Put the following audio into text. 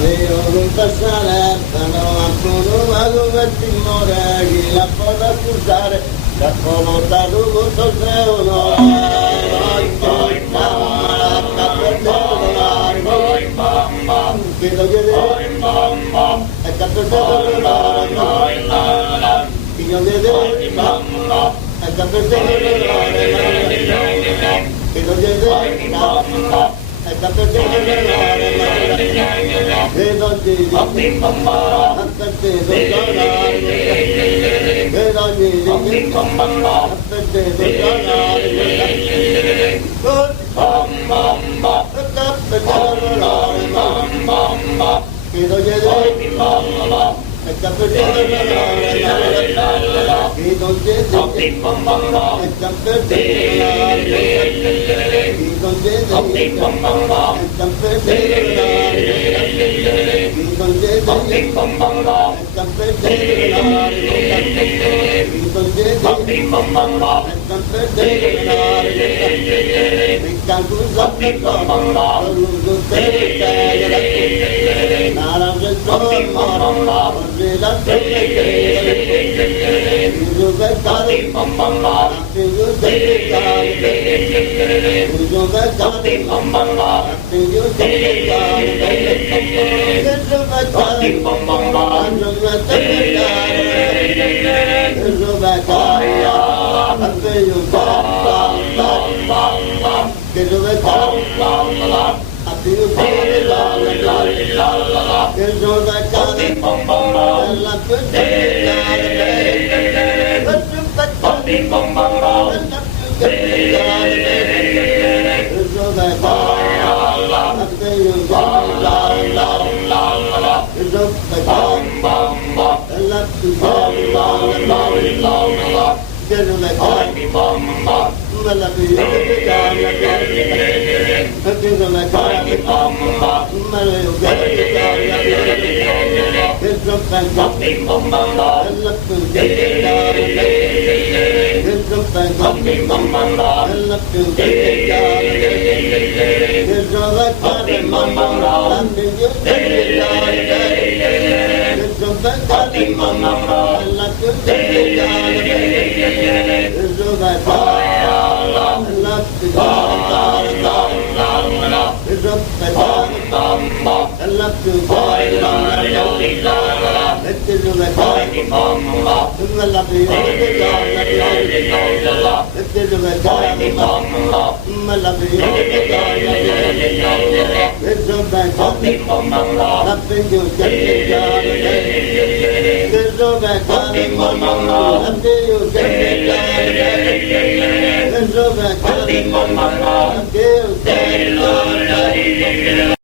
un passare, no appunto vado a timore, chi la può scusare, la conosca tutto se uno, poi mamma, la capitale, che lo chiede, e capitale, che io chiede, e capitale, che lo chiede,